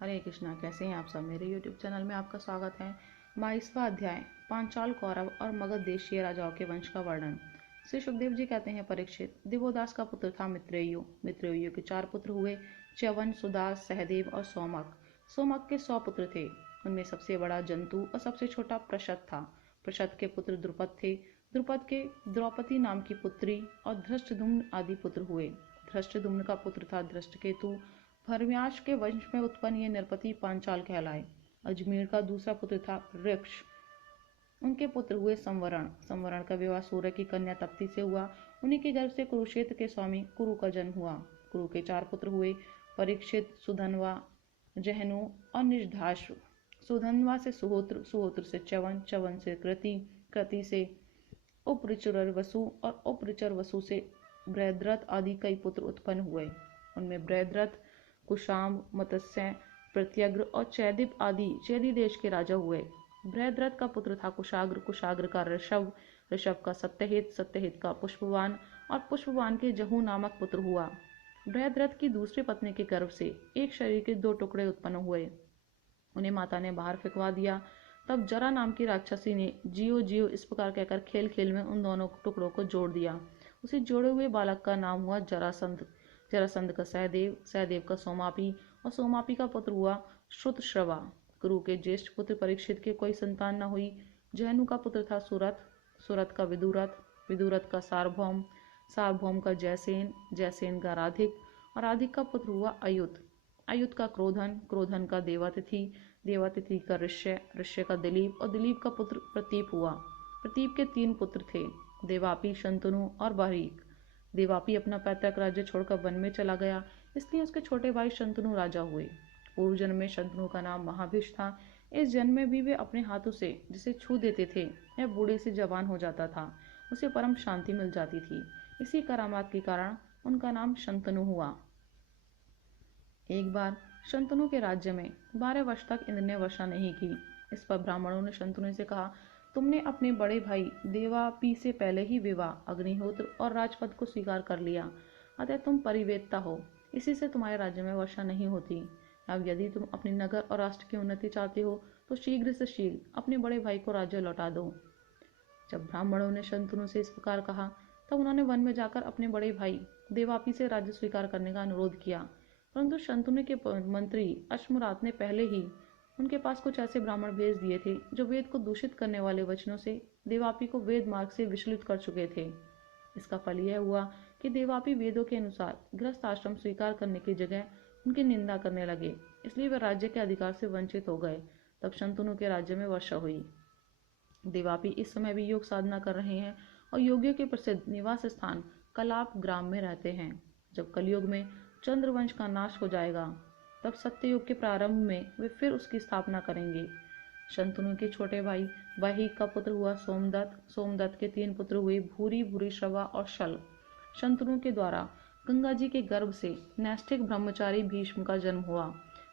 हरे कृष्णा। कैसे हैं आप सब? मेरे YouTube चैनल में आपका स्वागत है। 22वां अध्याय, पांचाल कौरव और मगध देशीय राजाओं के वंश का वर्णन। श्री सुखदेव जी कहते हैं, परीक्षित, दिवोदास का पुत्र था मित्रेयु। मित्रेयु के 4 पुत्र हुए, च्यवन, सुदास, सहदेव और सोमक। सोमक के 100 पुत्र थे। उनमें सबसे बड़ा जंतु और सबसे छोटा प्रशत था। प्रशत के पुत्र द्रुपद थे। द्रुपद के द्रौपदी नाम की पुत्री और धृष्टद्युम्न आदि पुत्र हुए। धृष्टद्युम्न का पुत्र था धृष्टकेतु। भरव्यास के वंश में उत्पन्न ये नरपति पांचाल कहलाए। अजमेर का दूसरा पुत्र था ऋक्ष। उनके पुत्र हुए संवरण। संवरण का विवाह सूर्य की कन्या तप्ती से हुआ। उन्हीं के गर्भ से कुरुक्षेत्र के स्वामी कुरु का जन्म हुआ। कुरु के 4 पुत्र हुए, परीक्षित, सुधन्वा, जहनु और निषधाश्व। सुधन्वा से सुहोत्र, सुहोत्र से च्यवन, च्यवन से कृति, कृति से उपरिचर वसु और उपरिचर वसु से बृहद्रथ आदि कई पुत्र उत्पन्न हुए। उनमें बृहद्रथ कुशाम, मत्स्य, प्रत्यग्र और चैदिप आदि चैदी देश के राजा हुए। बृहद्रथ का पुत्र था कुशाग्र, कुशाग्र का ऋषभ, ऋषभ का सत्यहित, सत्यहित का पुष्पवान और पुष्पवान के जहू नामक पुत्र हुआ। बृहद्रथ की दूसरी पत्नी के गर्भ से एक शरीर के 2 टुकड़े उत्पन्न हुए। उन्हें माता ने बाहर फेंकवा दिया। तब जरा नाम की राक्षसी ने जियो जियो इस प्रकार कहकर खेल खेल में उन दोनों टुकड़ों को जोड़ दिया। उसे जोड़े हुए बालक का नाम हुआ जरासंध। जरासंध का सहदेव, सहदेव का सोमापी और सोमापी का पुत्र हुआ श्रुतश्रवा। कुरु के ज्येष्ठ पुत्र परीक्षित के कोई संतान न हुई। जहनु का पुत्र था सुरथ, सुरथ का विदुरथ, विदुरथ का सार्वभौम, सार्वभौम का जयसेन, जयसेन का राधिक और राधिक का पुत्र हुआ अयुत, अयुत का क्रोधन, क्रोधन का देवातिथि, देवातिथि का ऋष्य, ऋष्य का दिलीप और दिलीप का पुत्र प्रतीप हुआ। प्रतीप के 3 पुत्र थे, देवापी, शंतनु और बारीक। देवापी अपना पैतृक राज्य छोड़कर वन में चला गया, इसलिए उसके छोटे भाई शंतनु राजा हुए। पूर्व जन्म में शंतनु का नाम महाभिष था। इस जन्म में भी वे अपने हाथों से जिसे छू देते थे वह बूढ़े से जवान हो जाता था, उसे परम शांति मिल जाती थी। इसी करामात के कारण उनका नाम शंतनु हुआ। एक बार शंतनु के राज्य में 12 वर्ष तक इंद्र ने वर्षा नहीं की। इस पर ब्राह्मणों ने शंतनु से कहा, तुमने अपने बड़े भाई देवापी से पहले ही विवाह, अग्निहोत्र और राजपद को स्वीकार कर लिया, अतः तुम परिवेदता हो। इसी से तुम्हारे राज्य में वर्षा नहीं होती। अब यदि तुम अपने नगर और राष्ट्र की उन्नति चाहते हो तो शीघ्र से शीघ्र अपने बड़े भाई को राज्य लौटा दो। जब ब्राह्मणों ने शंतनु से इस प्रकार कहा, तब उन्होंने वन में जाकर अपने बड़े भाई देवापी से राज्य स्वीकार करने का अनुरोध किया। परंतु शंतनु के मंत्री अश्मरात ने पहले ही उनके पास कुछ ऐसे ब्राह्मण भेज दिए थे जो वेद को दूषित करने वाले वचनों से देवापी को वेद मार्ग से विचलित कर चुके थे। इसका फल यह हुआ कि देवापी वेदों के अनुसार गृहस्थ आश्रम स्वीकार करने की जगह उनकी निंदा करने लगे, इसलिए वे राज्य के अधिकार से वंचित हो गए। तब शंतनु के राज्य में वर्षा हुई। देवापी इस समय भी योग साधना कर रहे हैं और योगियों के प्रसिद्ध निवास स्थान कलाप ग्राम में रहते हैं। जब कलयुग में चंद्रवंश का नाश हो जाएगा, तब सत्ययुग के प्रारंभ में वे फिर उसकी स्थापना करेंगे। शंतनु के छोटे भाई वाहिक का पुत्र हुआ सोमदत्त। सोमदत्त के 3 पुत्र हुए, भूरी, भूरिश्रवा और शल। शंतनु के द्वारा गंगा जी के गर्भ से नैष्ठिक ब्रह्मचारी भीष्म का जन्म हुआ।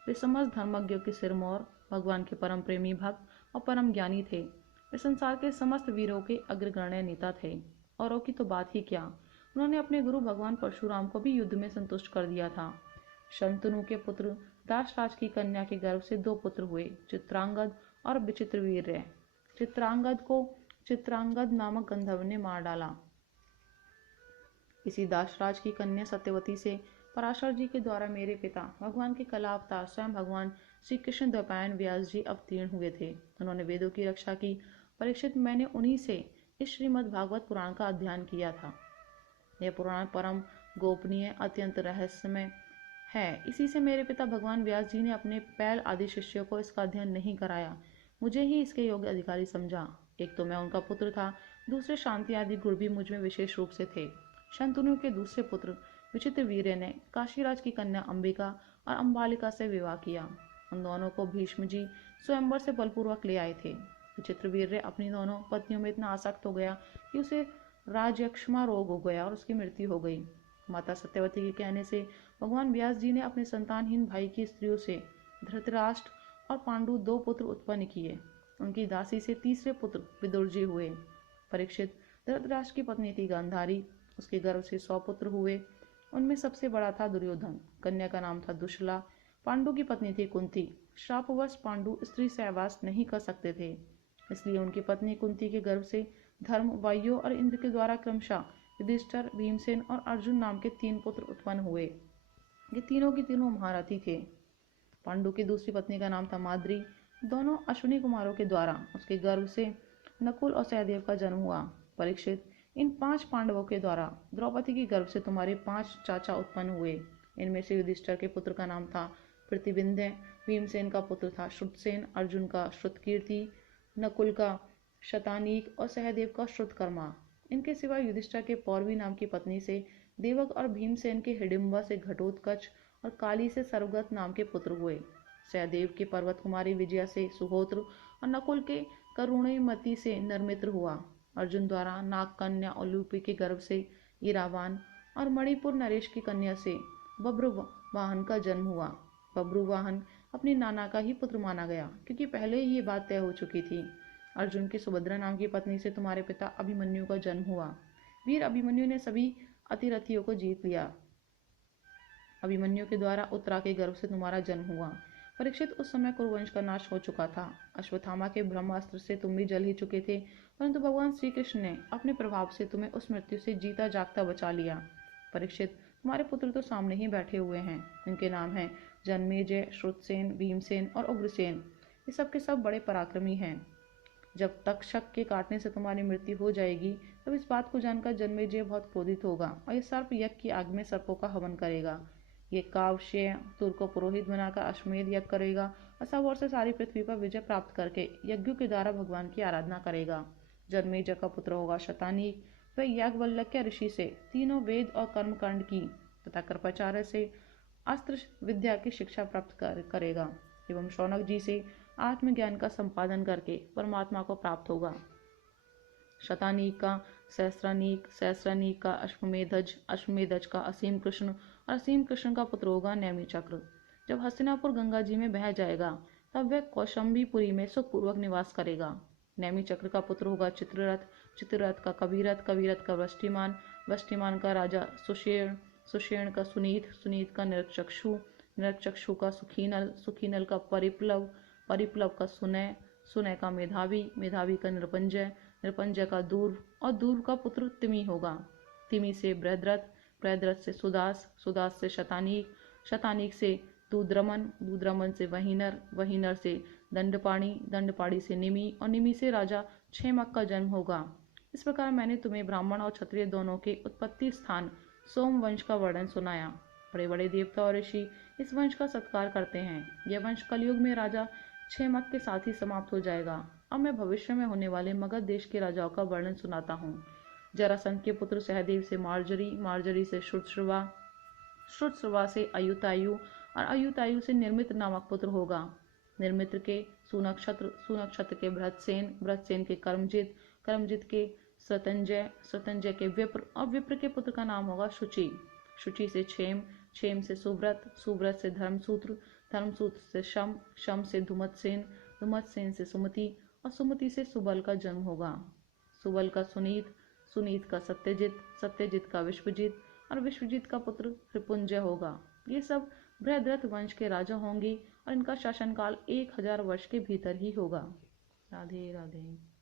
वे समस्त धर्मज्ञों के सिरमौर, भगवान के परम प्रेमी भक्त और परम ज्ञानी थे। वे संसार के समस्त वीरों के अग्रगण्य नेता थे। औरों की तो बात ही क्या, उन्होंने अपने गुरु भगवान परशुराम को भी युद्ध में संतुष्ट कर दिया था। शंतनु के पुत्र दाशराज की कन्या के गर्भ से 2 पुत्र हुए, चित्रांगद और विचित्रवीर्य। चित्रांगद को चित्रांगद नामक गंधर्व ने मार डाला। इसी दाशराज की कन्या सत्यवती से पराशर जी के द्वारा मेरे पिता भगवान के कला अवतार स्वयं भगवान श्री कृष्ण द्वैपायन व्यास जी अवतीर्ण हुए थे। उन्होंने वेदों की रक्षा की। परीक्षित, मैंने उन्हीं से इस श्रीमद् भागवत पुराण का अध्ययन किया था। यह पुराण परम गोपनीय, अत्यंत रहस्यमय है। इसी से मेरे पिता भगवान व्यास जी ने अपने पैल आदि शिष्यों को इसका अध्ययन नहीं कराया, मुझे ही इसके योग्य अधिकारी समझा। एक तो मैं उनका पुत्र था, दूसरे शांति आदि गुण भी मुझ में विशेष रूप से थे। शंतनु के दूसरे पुत्र विचित्रवीर्य ने काशीराज की कन्या अंबिका और अंबालिका से विवाह किया। उन दोनों को भीष्म जी स्वयंवर से बलपूर्वक ले आए थे। विचित्रवीर्य अपनी दोनों पत्नियों में इतना आसक्त हो गया कि उसे राजयक्ष्मा रोग हो गया और उसकी मृत्यु हो गई। माता सत्यवती के कहने से भगवान व्यास जी ने अपने संतानहीन भाई की स्त्रियों से धृतराष्ट्र और पांडु 2 पुत्र उत्पन्न किए। उनकी दासी से तीसरे पुत्र विदुर जी हुए। परीक्षित, धृतराष्ट्र की पत्नी थी गांधारी, उसके गर्भ से 100 पुत्र हुए। उनमें सबसे बड़ा था दुर्योधन। कन्या का नाम था दुशला। पांडु की पत्नी थी कुंती। शापवश पांडु स्त्री सहवास नहीं कर सकते थे, इसलिए उनकी पत्नी कुंती के गर्भ से धर्म, वायु और इंद्र के द्वारा क्रमशः युधिष्ठिर, भीमसेन और अर्जुन नाम के 3 पुत्र उत्पन्न हुए। ये तीनों की तीनों महारथी थे। पांडु की दूसरी पत्नी का नाम था माद्री। दोनों अश्विनी कुमारों के द्वारा उसके गर्भ से नकुल और सहदेव का जन्म हुआ। परीक्षित, इन 5 पांडवों के द्वारा द्रौपदी के गर्भ से तुम्हारे 5 चाचा उत्पन्न हुए। इनमें से युधिष्ठिर के पुत्र का नाम था प्रतिविंध्य, भीमसेन का पुत्र था श्रुतसेन, अर्जुन का श्रुतकीर्ति, नकुल का शतानीक और सहदेव का श्रुतकर्मा। इनके सिवा युधिष्ठिर के पौरवी नाम की पत्नी से देवक और भीमसेन के हिडिंबा से घटोत्कच और काली से सर्वगत नाम के पुत्र हुए। सहदेव के पर्वत कुमारी विजया से सुहोत्र और नकुल के करुणमती से नरमित्र हुआ। अर्जुन द्वारा नाग कन्या उलूपी के गर्भ से इरावान और मणिपुर नरेश की कन्या से बब्रुवाहन का जन्म हुआ। बब्रुवाहन अपनी नाना का ही पुत्र माना गया, क्योंकि पहले ही ये बात तय हो चुकी थी। अर्जुन की सुभद्रा नाम की पत्नी से तुम्हारे पिता अभिमन्यु का जन्म हुआ। वीर अभिमन्यु ने सभी अतिरथियों को जीत लिया। अभिमन्यु के द्वारा उत्तरा के गर्भ से तुम्हारा जन्म हुआ। परीक्षित, उस समय कुरुवंश का नाश हो चुका था। अश्वत्थामा के ब्रह्मास्त्र से तुम भी जल ही चुके थे, परंतु भगवान श्री कृष्ण ने अपने प्रभाव से तुम्हें उस मृत्यु से जीता जागता बचा लिया। परीक्षित, तुम्हारे पुत्र तो सामने ही बैठे हुए हैं। इनके नाम हैं जन्मेजय, श्रुतसेन, भीमसेन और उग्रसेन। ये सब के सब बड़े पराक्रमी हैं। जब तक्षक के काटने से तुम्हारी मृत्यु हो जाएगी, तब इस बात को जानकर जन्मेजय बहुत क्रोधित होगा और ये सर्प यज्ञ की आग में सर्पों का हवन करेगा। ये काव्य तुर को पुरोहित बनाकर अश्वमेध यज्ञ करेगा और सब ओर से सारी पृथ्वी पर विजय प्राप्त करके यज्ञों के द्वारा भगवान की आराधना करेगा। जन्मेजय का पुत्र होगा शतानीक। वह याज्ञवल्क्य ऋषि से तीनों वेद और कर्मकांड की तथा कृपाचार्य से अस्त्र विद्या की शिक्षा प्राप्त करेगा एवं शौनक जी से आत्मज्ञान का संपादन करके परमात्मा को प्राप्त होगा। शतानीक का सहस्रानीक, सहस्रानीक का अश्वमेधज, अश्वमेधज का असीम कृष्ण और असीम कृष्ण का पुत्र होगा नैमी चक्र। जब हस्तिनापुर गंगा जी में बह जाएगा, तब वह कौशंबीपुरी में सुखपूर्वक निवास करेगा। नैमी चक्र का पुत्र होगा चित्ररथ, चित्ररथ का कविरथ, कविरथ का वष्टिमान, वष्टिमान का राजा सुषेण, सुषेण का सुनीत, सुनीत का निरचक्षु, निरचक्षु का सुखीनल, सुखीनल का परिप्लव, परिप्लव का सुनय, सुनय का मेधावी, मेधावी का निरपंजय, निरपंजय का दूर और दूर का पुत्र तिमी होगा। तिमी से बृहद्रथ, बृहद्रथ से सुदास, सुदास से शतानीक, शतानीक से दूद्रमन, दूद्रमन से वहीनर, वहीनर से दंडपाणी, दंडपाणी से निमि और निमि से राजा क्षेमक का जन्म होगा। इस प्रकार मैंने तुम्हें ब्राह्मण और क्षत्रिय दोनों के उत्पत्ति स्थान सोम वंश का वर्णन सुनाया। बड़े बड़े देवता और ऋषि इस वंश का सत्कार करते हैं। यह वंश कलयुग में राजा क्षेमक के साथ ही समाप्त हो जाएगा। अब मैं भविष्य में होने वाले मगध देश के राजाओं का वर्णन सुनाता हूँ। जरासंध के पुत्र सहदेव से मार्जरी, मार्जरी से श्रुतश्रवा, श्रुतश्रवा से अयुतायु और अयुतायु से निर्मित नामक पुत्र होगा। निर्मित्र के सुनक्षत्र, सुनक्षत्र के बृहत्सेन, बृहत्सेन के कर्मजित, कर्मजित के सतंजय, सतंजय के विप्र और विप्र के पुत्र का नाम होगा शुचि। शुचि से क्षेम, क्षेम से सुव्रत, सुव्रत से धर्मसूत्र, धर्मसूत्र से शम, शम से धुमतसेन, धुमतसेन से सुमति और सुमति से सुबल का जन्म होगा। सुबल का सुनीत, सुनीत का सत्यजित, सत्यजित का विश्वजित और विश्वजित का पुत्र रिपुंजय होगा। ये सब बृहद्रथ वंश के राजा होंगे और इनका शासनकाल 1000 वर्ष के भीतर ही होगा। राधे राधे।